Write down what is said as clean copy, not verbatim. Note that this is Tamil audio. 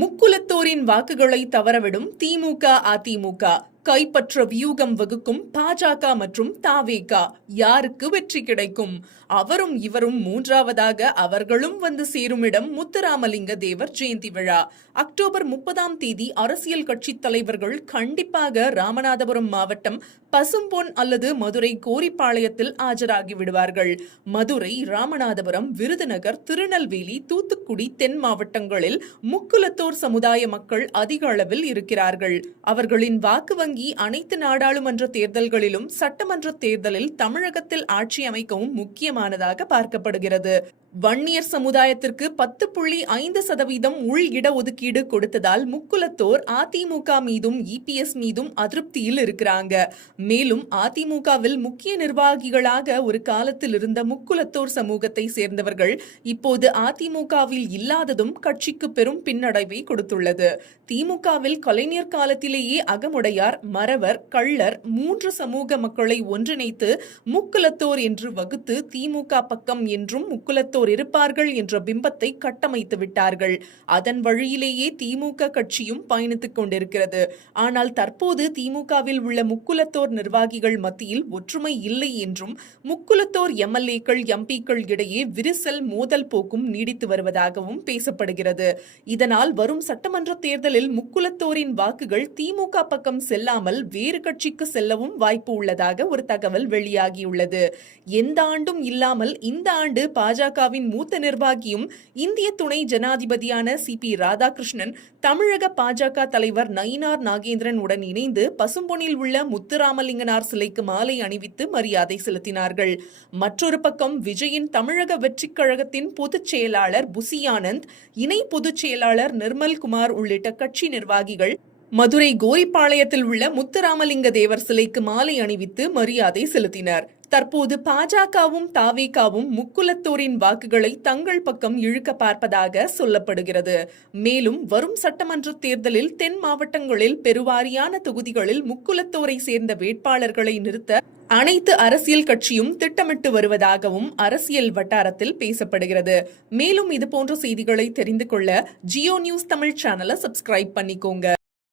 முக்குலத்தோரின் வாக்குகளை தவறவிடும் திமுக அதிமுக கைப்பற்ற வியூகம் வகுக்கும் பாஜக மற்றும் தாவேக யாருக்கு வெற்றி கிடைக்கும்? அவரும் இவரும் மூன்றாவதாக அவர்களும் வந்து சேரும் இடம் முத்துராமலிங்க தேவர் ஜெயந்தி விழா. அக்டோபர் 30ஆம் தேதி அரசியல் கட்சி தலைவர்கள் கண்டிப்பாக ராமநாதபுரம் மாவட்டம் பசும்பொன் அல்லது மதுரை கோரிப்பாளையத்தில் ஆஜராகி விடுவார்கள். மதுரை, ராமநாதபுரம், விருதுநகர், திருநெல்வேலி, தூத்துக்குடி தென் மாவட்டங்களில் முக்குலத்தோர் சமுதாய மக்கள் அதிக அளவில் இருக்கிறார்கள். அவர்களின் வாக்கு வங்கி அனைத்து நாடாளுமன்ற தேர்தல்களிலும் சட்டமன்ற தேர்தலில் தமிழகத்தில் ஆட்சி அமைக்கவும் முக்கியமானதாக பார்க்கப்படுகிறது. வன்னியர் சமுதாயத்திற்கு 10.5% உள் இடஒதுக்கீடு கொடுத்ததால் முக்குலத்தோர் அதிமுக மீதும் இபிஎஸ் மீதும் அதிருப்தியில் இருக்கிறாங்க. மேலும் அதிமுகவில் முக்கிய நிர்வாகிகளாக ஒரு காலத்தில் இருந்த முக்குலத்தோர் சமூகத்தை சேர்ந்தவர்கள் இப்போது அதிமுகவில் இல்லாததும் கட்சிக்கு பெரும் பின்னடைவை கொடுத்துள்ளது. திமுகவில் கலைஞர் காலத்திலேயே அகமுடையார், மறவர், கள்ளர் 3 சமூக மக்களை ஒன்றிணைத்து முக்குலத்தோர் என்று வகுத்து திமுக பக்கம் என்றும் முக்குலத்தோர் இருப்பார்கள் என்ற பிம்பத்தை கட்டமைத்து விட்டார்கள். அதன் வழியிலேயே திமுக கட்சியும் பயணித்துக் கொண்டிருக்கிறது. ஆனால் தற்போது திமுகவில் உள்ள முக்குலத்தோர் நிர்வாகிகள் மத்தியில் ஒற்றுமை இல்லை என்றும் முக்குலத்தோர் எம்எல்ஏக்கள், எம்பிக்கள் இடையே விரிசல், மோதல் போக்கும் நீடித்து வருவதாகவும் பேசப்படுகிறது. இதனால் வரும் சட்டமன்ற தேர்தலில் முக்குலத்தோரின் வாக்குகள் திமுக பக்கம் செல்லாமல் வேறு கட்சிக்கு செல்லவும் வாய்ப்பு உள்ளதாக ஒரு தகவல் வெளியாகியுள்ளது. எந்த ஆண்டும் இல்லாமல் இந்த ஆண்டு பாஜக மூத்த நிர்வாகியும் இந்திய துணை ஜனாதிபதியான சிபி ராதாகிருஷ்ணன் தமிழக பாஜக தலைவர் நயினார் நாகேந்திரன் உடன் இணைந்து பசும்பொனில் உள்ள முத்துராமலிங்கனார் சிலைக்கு மாலை அணிவித்து மரியாதை செலுத்தினார்கள். மற்றொரு பக்கம் விஜயின் தமிழக வெற்றிக் கழகத்தின் பொதுச் செயலாளர் புசி ஆனந்த், இணை பொதுச் செயலாளர் நிர்மல்குமார் உள்ளிட்ட கட்சி நிர்வாகிகள் மதுரை கோரிப்பாளையத்தில் உள்ள முத்துராமலிங்க தேவர் சிலைக்கு மாலை அணிவித்து மரியாதை செலுத்தினர். தற்போது பாஜகவும் தாவேகாவும் முக்குலத்தோரின் வாக்குகளை தங்கள் பக்கம் இழுக்க பார்ப்பதாக சொல்லப்படுகிறது. மேலும் வரும் சட்டமன்ற தேர்தலில் தென் மாவட்டங்களில் பெருவாரியான தொகுதிகளில் முக்குலத்தோரை சேர்ந்த வேட்பாளர்களை நிறுத்த அனைத்து அரசியல் கட்சியும் திட்டமிட்டு வருவதாகவும் அரசியல் வட்டாரத்தில் பேசப்படுகிறது. மேலும் இதுபோன்ற செய்திகளை தெரிந்து கொள்ள ஜியோ நியூஸ் தமிழ் சேனலை சப்ஸ்கிரைப் பண்ணிக்கோங்க.